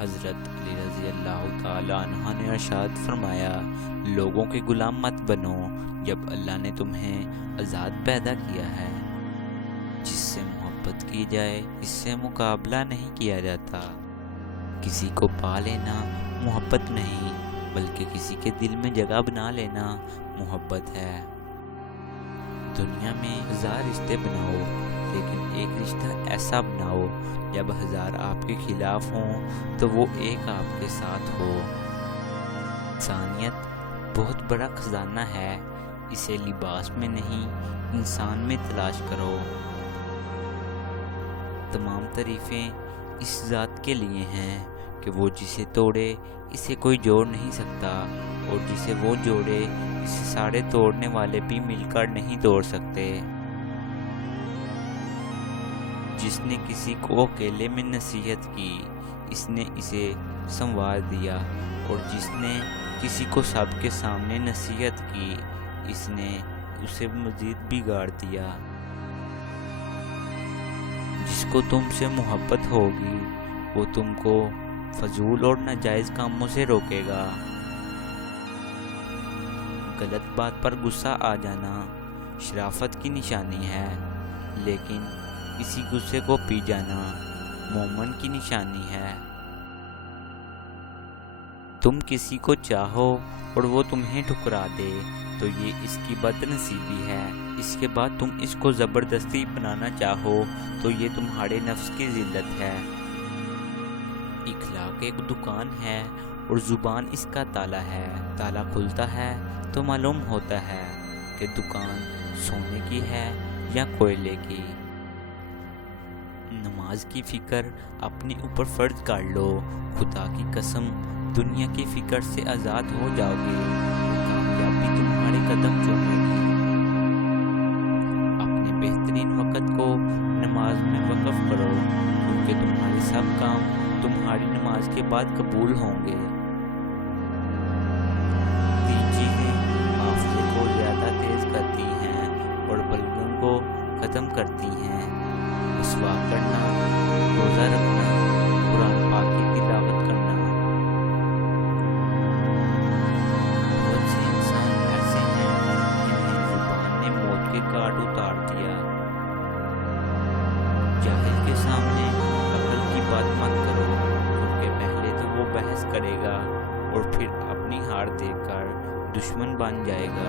حضرت علی رضی اللہ تعالیٰ عنہ نے ارشاد فرمایا، لوگوں کے غلام مت بنو جب اللہ نے تمہیں آزاد پیدا کیا ہے۔ جس سے محبت کی جائے اس سے مقابلہ نہیں کیا جاتا۔ کسی کو پا لینا محبت نہیں بلکہ کسی کے دل میں جگہ بنا لینا محبت ہے۔ دنیا میں 1000 رشتے بناؤ لیکن ایک رشتہ ایسا بناؤ جب 1000 آپ کے خلاف ہوں تو وہ ایک آپ کے ساتھ ہو۔ انسانیت بہت بڑا خزانہ ہے، اسے لباس میں نہیں انسان میں تلاش کرو۔ تمام تعریفیں اس ذات کے لیے ہیں کہ وہ جسے توڑے اسے کوئی جوڑ نہیں سکتا، اور جسے وہ جوڑے اسے سارے توڑنے والے بھی مل کر نہیں توڑ سکتے۔ جس نے کسی کو اکیلے میں نصیحت کی اس نے اسے سنوار دیا، اور جس نے کسی کو سب کے سامنے نصیحت کی اس نے اسے مزید بگاڑ دیا۔ جس کو تم سے محبت ہوگی وہ تم کو فضول اور ناجائز کاموں سے روکے گا۔ غلط بات پر غصہ آ جانا شرافت کی نشانی ہے، لیکن اسی غصے کو پی جانا مومن کی نشانی ہے۔ تم کسی کو چاہو اور وہ تمہیں ٹھکرا دے تو یہ اس کی بد نصیبی ہے، اس کے بعد تم اس کو زبردستی بنانا چاہو تو یہ تمہارے نفس کی ذلت ہے۔ اخلاق ایک دکان ہے اور زبان اس کا تالا ہے۔ تالا کھلتا ہے تو معلوم ہوتا ہے کہ دکان سونے کی ہے یا کوئلے کی۔ نماز کی فکر اپنے اوپر فرض کر لو، خدا کی قسم دنیا کی فکر سے آزاد ہو جاؤ گے، کامیابی تمہارے قدم چومے گی۔ اپنے بہترین وقت کو نماز میں وقف کرو، کیونکہ تمہارے سب کام تمہاری نماز کے بعد قبول ہوں گے۔ 3 چیزیں حافظے کو زیادہ تیز کرتی ہیں اور بلغم کو ختم کرتی ہیں: مسواک کرنا، روزہ رکھنا، قرآن پاک کی تلاوت کرنا۔ بہت سے انسان ایسے ہیں جنہیں زبان نے موت کے کاٹ اتار دیا۔ جاہل کے سامنے عقل کی بات مت کرو، کیونکہ پہلے تو وہ بحث کرے گا اور پھر اپنی ہار دیکھ کر دشمن بن جائے گا۔